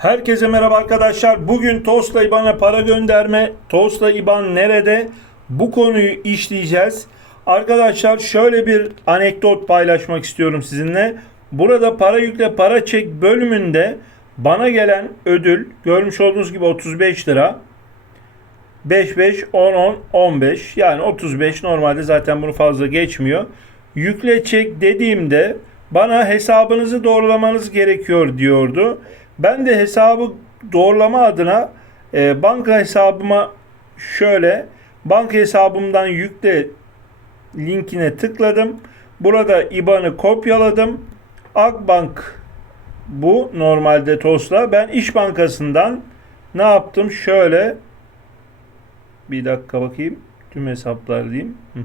Herkese merhaba arkadaşlar. Bugün Tosta İban'a para gönderme, Tosta İban nerede? Bu konuyu işleyeceğiz. Arkadaşlar şöyle bir anekdot paylaşmak istiyorum sizinle. Burada para yükle para çek bölümünde bana gelen ödül görmüş olduğunuz gibi 35 lira. 5 5 10 10 15 yani 35 normalde zaten bunu fazla geçmiyor. Yükle çek dediğimde bana hesabınızı doğrulamanız gerekiyor diyordu. Ben de hesabı doğrulama adına e, banka hesabıma şöyle banka hesabımdan yükle linkine tıkladım. Burada IBAN'ı kopyaladım. Akbank bu normalde TOS'la. Ben İş Bankası'ndan ne yaptım? Şöyle bir dakika bakayım. Tüm hesaplar diyeyim. Hı.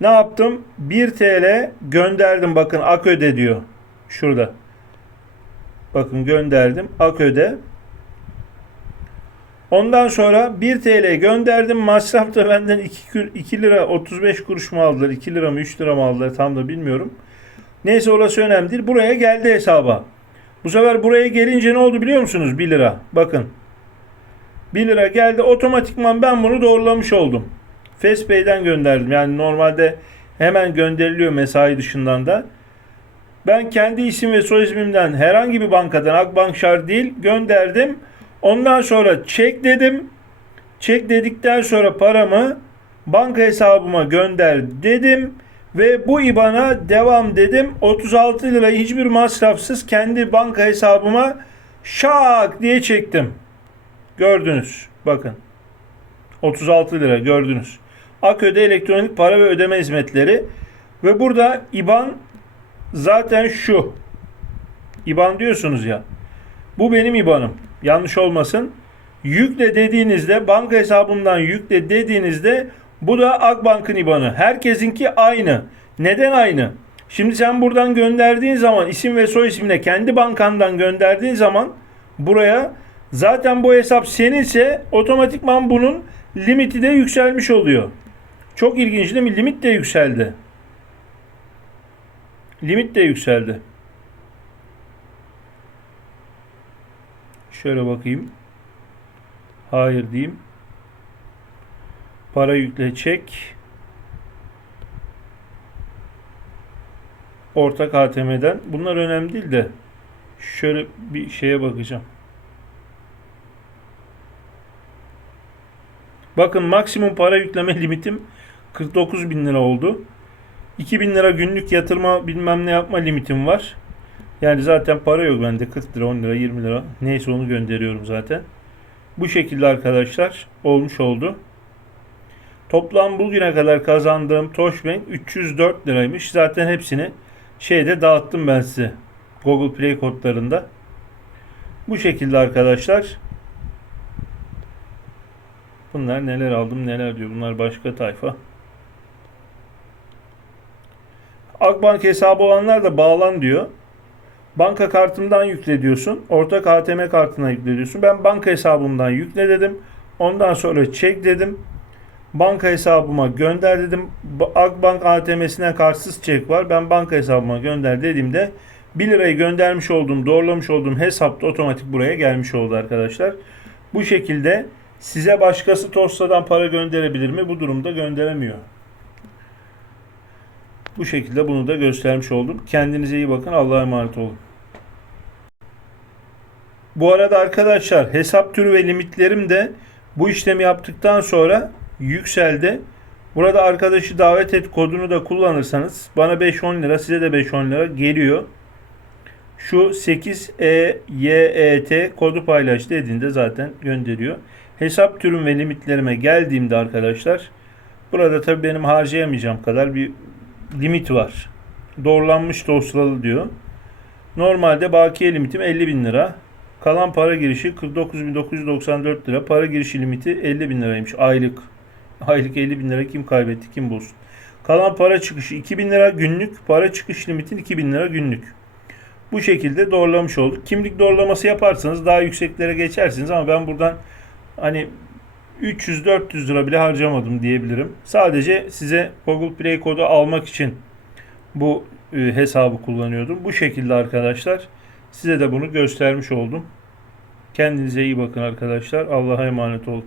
Ne yaptım? 1 TL gönderdim. Bakın Aköde diyor. Şurada. Bakın gönderdim. Aköde. Ondan sonra 1 TL gönderdim. Masraf da benden 2, 2 lira 35 kuruş mu aldılar? 2 lira mı 3 lira mı aldılar? Tam da bilmiyorum. Neyse orası önemli değil. Buraya geldi hesaba. Bu sefer buraya gelince ne oldu biliyor musunuz? 1 lira. Bakın. 1 lira geldi. Otomatikman ben bunu doğrulamış oldum. Fespay'den gönderdim. Yani normalde hemen gönderiliyor mesai dışından da. Ben kendi isim ve soy ismimden herhangi bir bankadan Akbank şart değil gönderdim. Ondan sonra çek dedim. Çek dedikten sonra paramı banka hesabıma gönder dedim. Ve bu IBAN'a devam dedim. 36 lirayı hiçbir masrafsız kendi banka hesabıma şak diye çektim. Gördünüz. Bakın. 36 lira gördünüz. Aköde elektronik para ve ödeme hizmetleri. Ve burada IBAN zaten şu. IBAN diyorsunuz ya. Bu benim IBAN'ım. Yanlış olmasın. Yükle dediğinizde banka hesabımdan yükle dediğinizde bu da Akbank'ın IBAN'ı. Herkesinki aynı. Neden aynı? Şimdi sen buradan gönderdiğin zaman isim ve soy ismine kendi bankandan gönderdiğin zaman buraya zaten bu hesap seninse otomatikman bunun limiti de yükselmiş oluyor. Çok ilginç değil mi? Limit de yükseldi. Limit de yükseldi. Şöyle bakayım. Hayır diyeyim. Para yükle çek. Ortak ATM'den. Bunlar önemli değil de şöyle bir şeye bakacağım. Bakın maksimum para yükleme limitim 49 bin lira oldu. 2000 lira günlük yatırma bilmem ne yapma limitim var. Yani zaten para yok bende 40 lira 10 lira 20 lira neyse onu gönderiyorum zaten. Bu şekilde arkadaşlar olmuş oldu. Toplam bugüne kadar kazandığım Toshbank 304 liraymış. Zaten hepsini şeyde dağıttım ben size. Google Play kodlarında. Bu şekilde arkadaşlar. Bunlar neler aldım neler diyor. Bunlar başka tayfa. Akbank hesabı olanlar da bağlan diyor. Banka kartımdan yükle diyorsun. Ortak ATM kartına yükle diyorsun. Ben banka hesabımdan yükle dedim. Ondan sonra çek dedim. Banka hesabıma gönder dedim. Akbank ATM'sinden kartsız çek var. Ben banka hesabıma gönder dediğimde 1 lirayı göndermiş olduğum, doğrulamış olduğum hesapta otomatik buraya gelmiş oldu arkadaşlar. Bu şekilde size başkası Tosta'dan para gönderebilir mi? Bu durumda gönderemiyor. Bu şekilde bunu da göstermiş oldum. Kendinize iyi bakın. Allah'a emanet olun. Bu arada arkadaşlar hesap türü ve limitlerim de bu işlemi yaptıktan sonra yükseldi. Burada arkadaşı davet et kodunu da kullanırsanız bana 5-10 lira size de 5-10 lira geliyor. Şu 8EYET kodu paylaş dediğinde zaten gönderiyor. Hesap türüm ve limitlerime geldiğimde arkadaşlar burada tabii benim harcayamayacağım kadar bir limit var. Doğrulanmış dosyalı diyor. Normalde bakiye limitim 50 bin lira. Kalan para girişi 49.994 lira. Para girişi limiti 50 bin liraymış aylık. Aylık 50 bin lira kim kaybetti kim bozsun. Kalan para çıkışı 2000 lira günlük. Para çıkış limitin 2000 lira günlük. Bu şekilde doğrulamış olduk. Kimlik doğrulaması yaparsanız daha yükseklere geçersiniz ama ben buradan hani 300-400 lira bile harcamadım diyebilirim. Sadece size Google Play kodu almak için bu e, hesabı kullanıyordum. Bu şekilde arkadaşlar. Size de bunu göstermiş oldum. Kendinize iyi bakın arkadaşlar. Allah'a emanet olun.